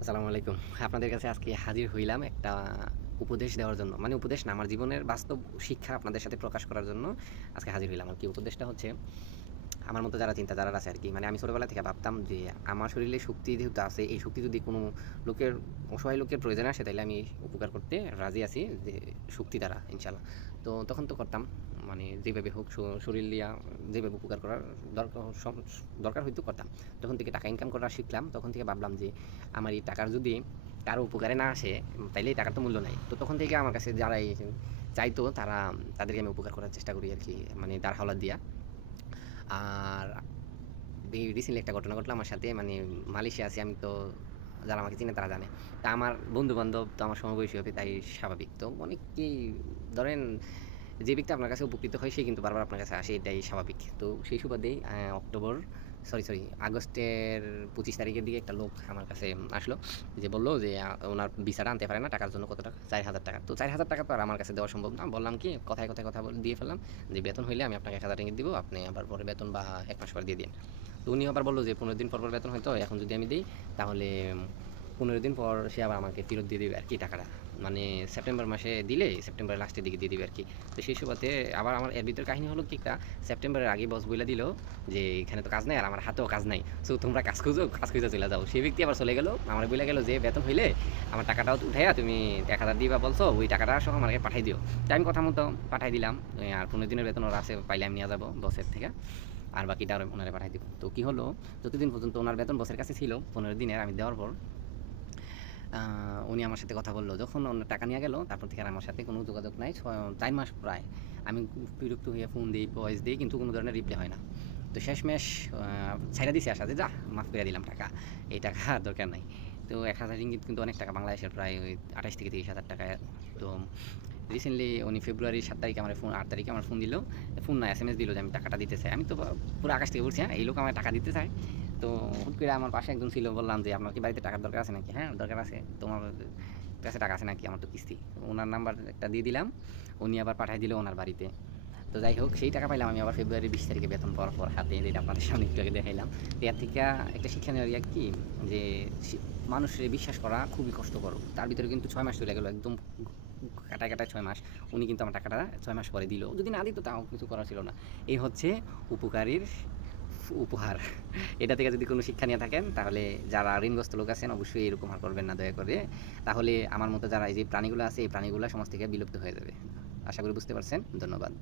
আসসালামু আলাইকুম। আপনাদের কাছে আজকে হাজির হইলাম একটা উপদেশ দেওয়ার জন্য। মানে উপদেশ না, আমার জীবনের বাস্তব শিক্ষা আপনাদের সাথে প্রকাশ করার জন্য আজকে হাজির হইলাম আরকি। উপদেশটা হচ্ছে, আমার মতো যারা চিন্তাধারার আছে আরকি। মানে আমি ছোটবেলা থেকে ভাবতাম যে আমার শরীরে শক্তি যেহেতু আছে, এই শক্তি যদি কোনো লোকের, অসহায় লোকের প্রয়োজনে আসে, তাইলে আমি উপকার করতে রাজি আছি যে শক্তি দ্বারা ইনশাআল্লাহ। তো তখন তো করতাম। মানে যেভাবে হোক শরীর দিয়া যেভাবে উপকার করার দরকার দরকার হইতো করতাম। যখন থেকে টাকা ইনকাম করা শিখলাম, তখন থেকে ভাবলাম যে আমার এই টাকার যদি কারো উপকারে না আসে, তাইলে এই টাকার তো মূল্য নাই। তো তখন থেকে আমার কাছে যারা এই চাইতো তাদেরকে আমি উপকার করার চেষ্টা করি আরকি, মানে দাঁড় হাওলাত দিয়া। আর রিসেন্টলি একটা ঘটনা ঘটলো আমার সাথে। মানে মালয়েশিয়া আছি আমি, তো যারা আমাকে চিনে তারা জানে। তা আমার বন্ধু বান্ধব তো আমার সমবয়সী হবে, তাই স্বাভাবিক। তো অনেকেই ধরেন, যে ব্যক্তি আপনার কাছে উপকৃত হয় সে কিন্তু বারবার আপনার কাছে আসে, এটাই স্বাভাবিক। তো সেই সুবাদেই আগস্টের 25 তারিখের দিকে একটা লোক আমার কাছে আসলো, যে বললো যে ওনার ভিসাটা আনতে পারে না, টাকার জন্য কত টাকা, 4,000 টাকা। তো 4,000 টাকা তো আর আমার কাছে দেওয়া সম্ভব না। বললাম কি, কথায় কথায় কথা দিয়ে ফেললাম যে বেতন হইলে আমি আপনাকে 1,000 রিঙ্গিত দিব, আপনি আবার পরে বেতন বা 1 মাস পর দিয়ে দিন। তো উনি আবার বললো যে 15 দিন পর পর বেতন হয়তো, এখন যদি আমি দিই তাহলে 15 দিন পর সে আবার আমাকে ফেরত দিয়ে দেবে আর কি টাকাটা। মানে সেপ্টেম্বর মাসে দিলে সেপ্টেম্বরের লাস্টের দিকে দিয়ে দিবে আর কি। তো সেই সুবাদে আবার আমার এর ভিতর কাহিনী হলো কি, একটা সেপ্টেম্বরের আগে বস বলে দিল যে এখানে তো কাজ নাই আর আমার হাতেও কাজ নাই, সো তোমরা কাজ খুঁজো, কাজ খুঁজে চলে যাও। সেই ব্যক্তি আবার চলে গেল, আমার বলে গেল যে বেতন হইলে আমার টাকাটাও উঠাইয়া তুমি 1,000 দিবা বলছো, ওই টাকাটা সহ আমাকে পাঠাই দিও। তাই আমি কথা মতো পাঠাই দিলাম। আর 15 দিনের বেতন ওর আছে, পাইলে আমি নিয়ে যাবো বসের থেকে, আর বাকিটা ওনারে পাঠাই দিব। তো কি হলো, যতদিন পর্যন্ত ওনার বেতন বসের কাছে ছিল 15 দিনের, আমি দেওয়ার পর উনি আমার সাথে কথা বললো। যখন ওনার টাকা নিয়ে গেল, তারপর থেকে আর আমার সাথে কোনো যোগাযোগ নাই। 4 মাস প্রায় আমি বিরক্ত হয়ে ফোন দিই, ভয়েস দিই, কিন্তু কোনো ধরনের রিপ্লাই হয় না। তো শেষমেশ ছাইড়া দিছি আশা যে যা মাফ করে দিলাম টাকা, এই টাকা আর দরকার নাই। তো 1,000 রিঙ্গিত কিন্তু অনেক টাকা, বাংলাদেশের প্রায় ওই 28 থেকে 30 হাজার টাকা। তো রিসেন্টলি উনি ফেব্রুয়ারির 7 তারিখে আমার ফোন, 8 তারিখে আমার ফোন দিল, ফোন না এসএমএস দিল যে আমি টাকাটা দিতে চাই। আমি তো পুরো আকাশ থেকে বলছি, হ্যাঁ এই লোক আমার টাকা দিতে চায়। তো হুট করে আমার পাশে একজন ছিল, বললাম যে আপনার কি বাড়িতে টাকার দরকার আছে নাকি? হ্যাঁ দরকার আছে। তোমার কাছে টাকা আছে নাকি? আমার তো কিস্তি। ওনার নাম্বার একটা দিয়ে দিলাম, উনি আবার পাঠিয়ে দিল ওনার বাড়িতে। তো যাই হোক, সেই টাকা পাইলাম আমি আবার ফেব্রুয়ারির 20 তারিখে বেতন পাওয়ার পর হাতে, যেটা আপনাদের সামনে একটু আগে দেখাইলাম। তো এর থেকে একটা শিক্ষা নেওয়ার ইয়া কি, যে মানুষের বিশ্বাস করা খুবই কষ্টকর। তার ভিতরে কিন্তু 6 মাস চলে গেলো একদম কাটায় কাটায় 6 মাস। উনি কিন্তু আমার টাকাটা 6 মাস পরে দিল, যদি না দিত তাও কিছু করার ছিল না। এই হচ্ছে উপকারীর উপহার। এটা থেকে যদি কোনো শিক্ষা নিয়ে থাকেন, তাহলে যারা ঋণগ্রস্ত লোক আছেন অবশ্যই এরকম আর করবেন না দয়া করে। তাহলে আমার মতো যারা এই যে প্রাণীগুলো আছে, এই প্রাণীগুলো সমাজ থেকে বিলুপ্ত হয়ে যাবে। আশা করি বুঝতে পারছেন। ধন্যবাদ।